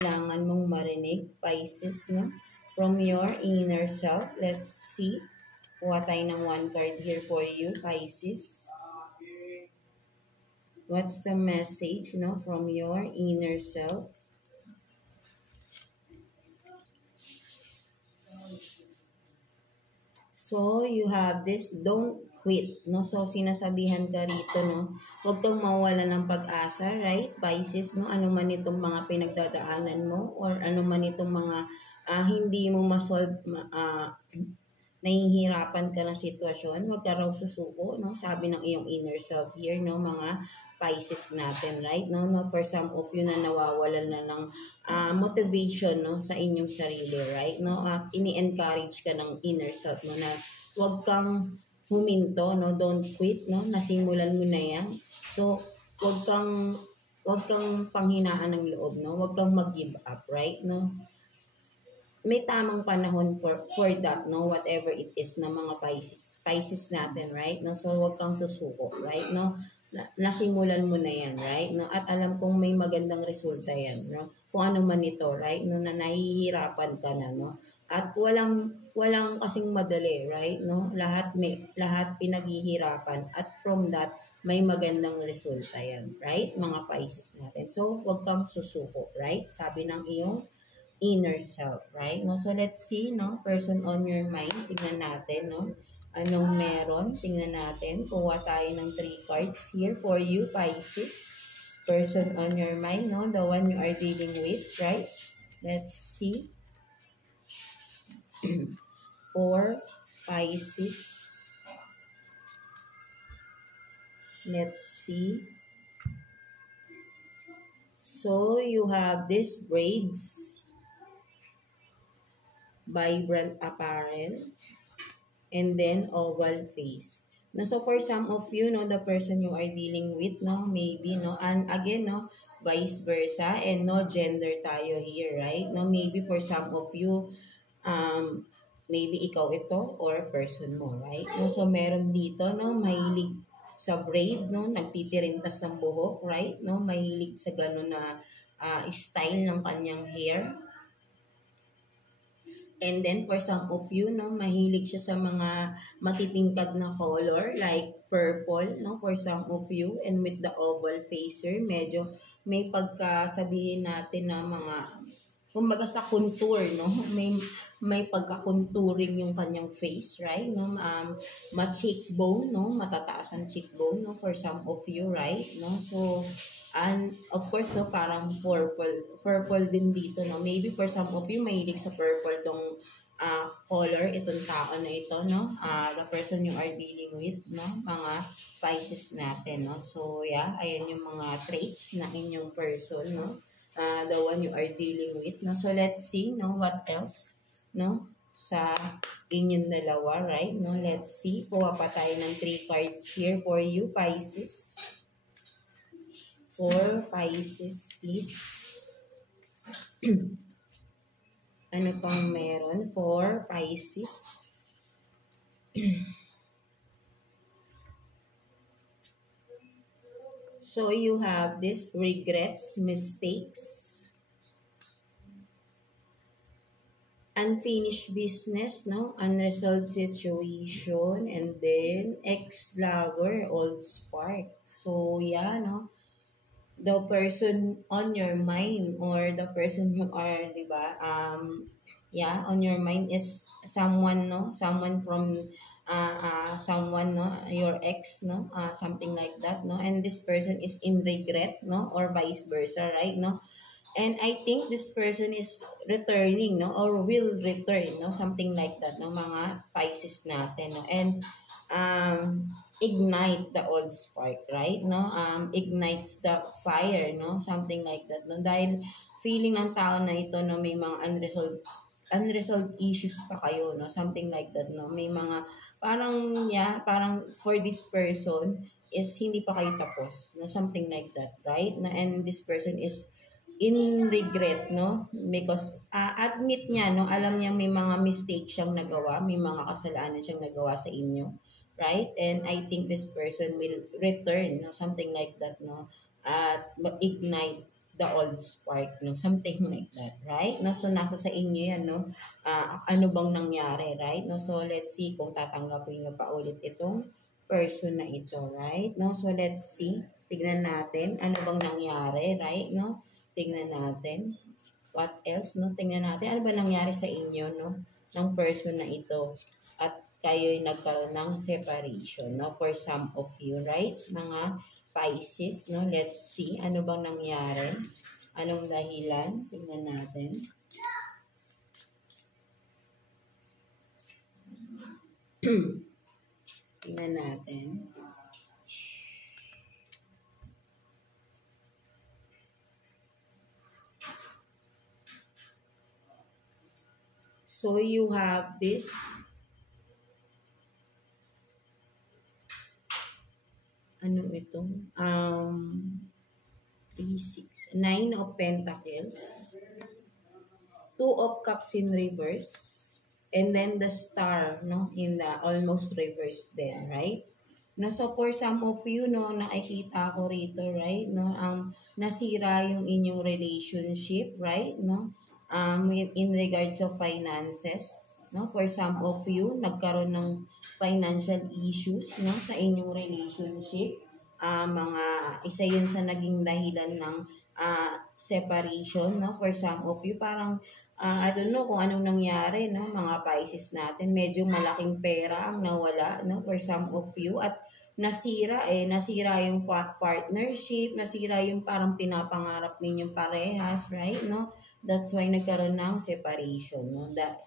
kailangan mong marinig, Pisces, no? From your inner self. Let's see. Kuha tayo ng one card here for you, Pisces. What's the message, no, from your inner self? So, you have this, don't quit, no? So, sinasabihan ka rito, no? Huwag kang mawala ng pag-asa, right? Pisces, no? Ano man itong mga pinagdadaanan mo or ano man itong mga hindi mo masolve, nahihirapan ka na sitwasyon, huwag ka raw susuko, no? Sabi ng iyong inner self here, no? Mga Pisces natin, right? No, for some of you na nawawalan na ng motivation, no, sa inyong sarili, right? No, ini-encourage ka ng inner self mo na huwag kang huminto, no, don't quit, no, nasimulan mo na yan. So, huwag kang panghinaan ng loob, no, huwag kang mag-give up, right? No, may tamang panahon for that, no, whatever it is na mga Pisces natin, right? No, so huwag kang susuko, right? No, nasimulan mo na yan, right? No, at alam kong may magandang resulta yan, no? Kung ano man ito, right? No, na nahihirapan ka na, no? At walang kasing madali, right? No? Lahat pinaghihirapan at from that may magandang resulta yan, right? Mga Pisces natin. So, huwag kang susuko, right? Sabi ng iyong inner self, right? No, so let's see, no, person on your mind. Tingnan natin, no? Anong meron? Tingnan natin. Kuha tayo ng 3 cards here for you, Pisces. Person on your mind, no? The one you are dealing with, right? Let's see. For Pisces. Let's see. So, you have these braids. Vibrant apparel. And then oval face. No, so for some of you, no, the person you are dealing with, no, maybe, no, and again, no, vice versa, and no gender tayo here, right? No, maybe for some of you, maybe ikaw ito or person mo, right? No, so meron dito, no, mahilig sa braid, no, nagtitirintas ng buhok, right? No, mahilig sa gano'n na style ng kanyang hair. And then, for some of you, no, mahilig siya sa mga matitingkad na color, like purple, no, for some of you. And with the oval facer, medyo may pagkasabihin natin na mga, kumbaga sa contour, no, may pagka-contouring yung kanyang face, right? No, ma-cheekbone, no, matataas ang cheekbone, no, for some of you, right? No, so, and of course, no, parang purple din dito, no? Maybe for some of you, mahilig sa purple tong color, itong tao na ito, no? The person you are dealing with, no? Mga Pisces natin, no? So, yeah, ayan yung mga traits na inyong person, no? The one you are dealing with, no? So, let's see, no? What else, no? Sa inyong dalawa, right? No? Let's see. Kuha pa tayo ng 3 cards here for you, Pisces. For Pisces, please. Ano pang meron for Pisces? So, you have this regrets, mistakes, unfinished business, no? Unresolved situation, and then ex-lover, old spark. So, yeah, no? The person on your mind or the person you are, di ba? Yeah, on your mind is someone, no? Someone from, someone, no? Your ex, no? Something like that, no? And this person is in regret, no? Or vice versa, right, no? And I think this person is returning, no? Or will return, no? Something like that, no? Mga Pisces natin, no? And, ignite the old spark, right? No, ignites the fire, no, something like that. No, dahil feeling ng tao na ito, no, may mga unresolved issues pa kayo, no, something like that. No, may mga parang parang for this person is hindi pa kayo tapos, no, something like that, right? No, and this person is in regret, no, because admit niya, no, alam niya may mga mistakes siyang nagawa, may mga kasalanan siyang nagawa sa inyo. Right? And I think this person will return, no? Something like that, no? Ignite the old spark, no? Something like that, right? No, so nasa sa inyo yan, no? Ano bang nangyari, right? No, so let's see kung tatanggapin nyo pa ulit itong person na ito, right? No, so let's see. Tignan natin ano bang nangyari, right? No, tignan natin. What else, no? Tingnan natin ano ba nangyari sa inyo, no? Ng person na ito. At kayo'y nagkaroon ng separation, no? For some of you, right? Mga Pisces, no? Let's see ano bang nangyari. Anong dahilan? Tingnan natin. Tingnan natin. So you have this ano ito? 3, 6, 9 of Pentacles, 2 of Cups in reverse, and then the Star, no, in the almost reverse then, right? No, so for some of you, no, nakikita ko rito, right, no, nasira yung inyong relationship, right, no, in regards of finances, no, for some of you, nagkaroon ng financial issues, no, sa inyong relationship, mga isa yun sa naging dahilan ng separation, no, for some of you, parang I don't know kung anong nangyari, no, mga Pisces natin, medyo malaking pera ang nawala, no, for some of you, at nasira yung partnership, nasira yung parang pinapangarap ninyong parehas, right, no, that's why nagkaroon ng separation, no, that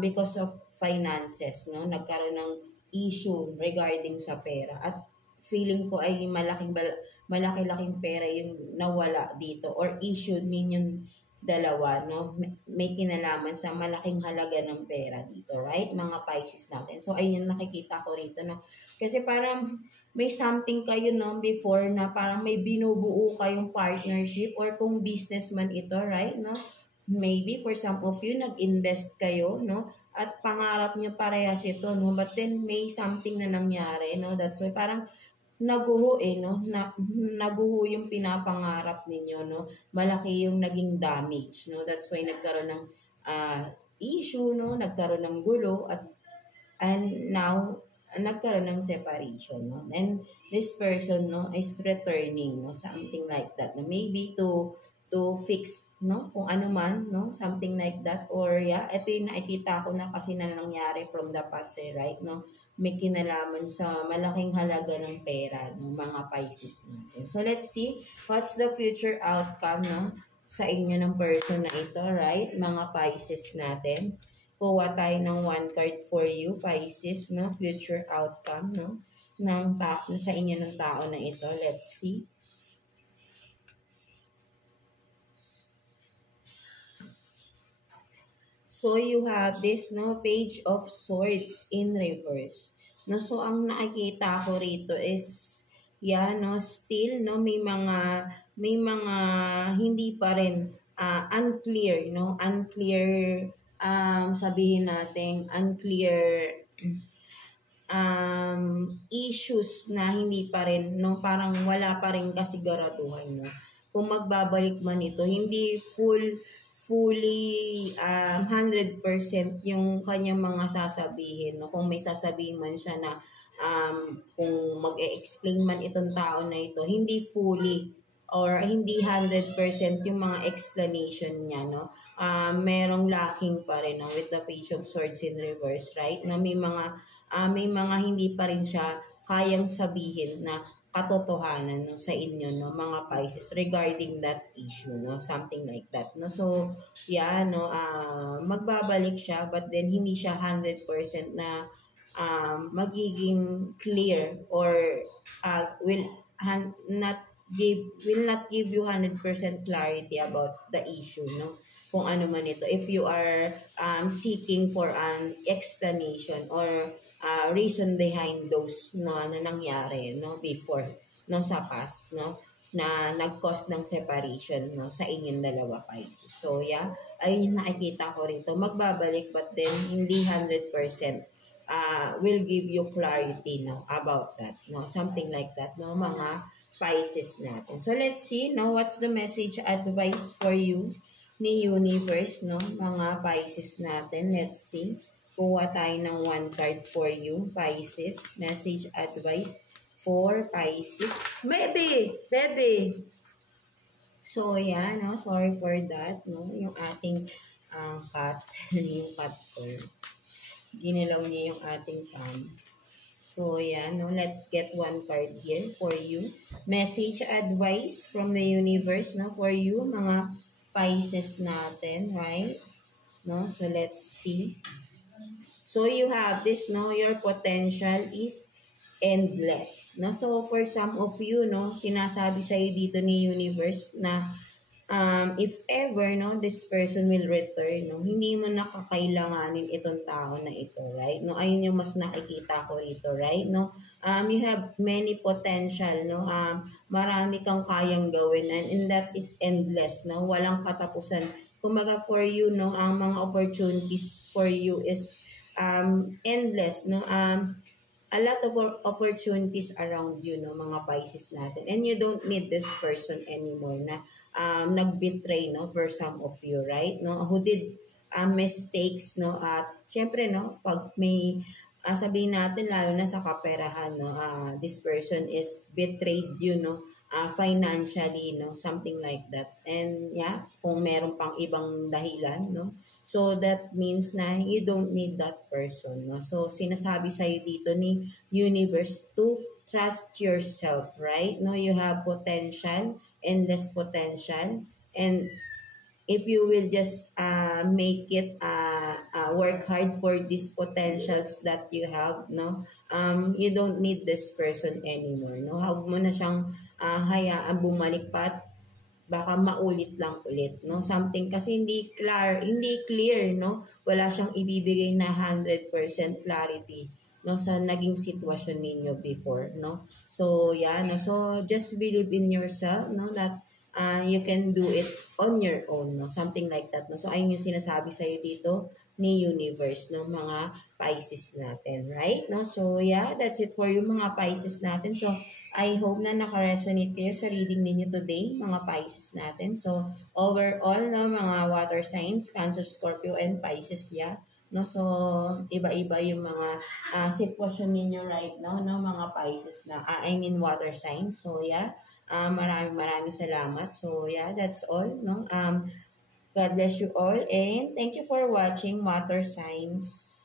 because of finances, no, nagkaroon ng issue regarding sa pera, at feeling ko ay malaki-laking pera yung nawala dito or issue ninyong dalawa, no? May kinalaman sa malaking halaga ng pera dito, right? Mga Pisces natin. So, ayun nakikita ko rito, no? Kasi parang may something kayo, no, before na parang may binubuo kayong partnership or kung businessman ito, right, no? Maybe for some of you, nag-invest kayo, no? At pangarap niyo parehas ito, no? But then may something na nangyari, no? That's why parang naguho no? Naguho yung pinapangarap ninyo, no? Malaki yung naging damage, no? That's why nagkaroon ng issue, no? Nagkaroon ng gulo and now nagkaroon ng separation, no? And this person, no, is returning, no? Something like that, no? Maybe to fix, no? Kung ano man, no? Something like that. Or yeah, ito yung nakikita ko na kasi na nangyari from the past, right, no? May kinalaman sa malaking halaga ng pera ng mga Pisces natin. So, let's see what's the future outcome, no, sa inyo ng person na ito, right? Mga Pisces natin. Kuha tayo ng one card for you, Pisces, no? Future outcome, no? Sa inyo ng tao na ito. Let's see. So, you have this, no, Page of Swords in reverse. No, so, ang nakikita ko rito is, yeah, no, still, no, may mga hindi pa rin, unclear, no, unclear, sabihin natin, unclear, issues na hindi pa rin, no, parang wala pa rin kasiguraduhan, no. Kung magbabalik man ito, hindi fully 100% yung kanyang mga sasabihin, no? Kung may sasabihin man siya na kung mag-e-explain man itong tao na ito, hindi fully or hindi 100% yung mga explanation niya, no? Merong lacking pa rin, no? With the Page of Swords in reverse, right? Na may mga hindi pa rin siya kayang sabihin na katotohanan, no, sa inyo, no, mga Pisces, regarding that issue, no, something like that, no. So, yeah, no, magbabalik siya, but then hindi siya 100% na magiging clear or will not give you 100% clarity about the issue, no, kung ano man ito. If you are seeking for an explanation or reason behind those, no, na nangyari, no, before, no, sa past, no, na nag-cause ng separation, no, sa inyong dalawa, Pisces. So, yeah, ayun yung nakikita ko rito. Magbabalik, but then hindi 100% will give you clarity, no, about that, no, something like that, no, mga Pisces natin. So, let's see, no, what's the message advice for you ni universe, no, mga Pisces natin. Let's see. Kuha tayo ng one card for you, Pisces. Message advice for Pisces. Baby! So, yan, no, sorry for that, no, yung ating cat, yung cat ko. Ginalaw niya yung ating cam. So, yan, no, let's get one card here for you. Message advice from the universe, no, for you, mga Pisces natin, right? No, so let's see. So, you have this, no, your potential is endless. No? So, for some of you, no, sinasabi sa'yo dito ni universe na if ever, no, this person will return, no, hindi mo nakakailanganin itong tao na ito, right? No, ayun yung mas nakikita ko rito, right? No, you have many potential, no, marami kang kayang gawin, and that is endless, no, walang katapusan. Kumaga for you, no, ang mga opportunities for you is endless, no, a lot of opportunities around you, no, mga Pisces natin, and you don't need this person anymore na nag-betray, no, for some of you, right, no, who did mistakes, no, at syempre, no, pag may sabihin natin lalo na sa kaperahan, no, this person is betrayed you, no, financially, no, something like that, and yeah, kung meron pang ibang dahilan, no, so that means na you don't need that person, no, so sinasabi sa'yo dito ni universe to trust yourself, right, no, you have potential, endless potential, and if you will just make it work hard for these potentials that you have, no, you don't need this person anymore, no, huwag mo na siyang hayaan bumalik pa at baka maulit lang ulit, no, something kasi hindi clear, no, wala siyang ibibigay na 100% clarity, no, sa naging sitwasyon ninyo before, no, so yeah, no, so just believe in yourself, no, that you can do it on your own, no? Something like that, no? So, ayun yung sinasabi sa'yo dito ni universe, no? Mga Pisces natin, right? No? So, yeah, that's it for you, mga Pisces natin. So, I hope na naka-resonate kayo sa reading ninyo today, mga Pisces natin. So, overall, no, mga water signs, Cancer, Scorpio, and Pisces, yeah. No, so iba-iba yung mga sitwasyon ninyo right now, no, mga Pisces na I mean water signs. So yeah, maraming salamat. So yeah, that's all, no. God bless you all, and thank you for watching Water Signs.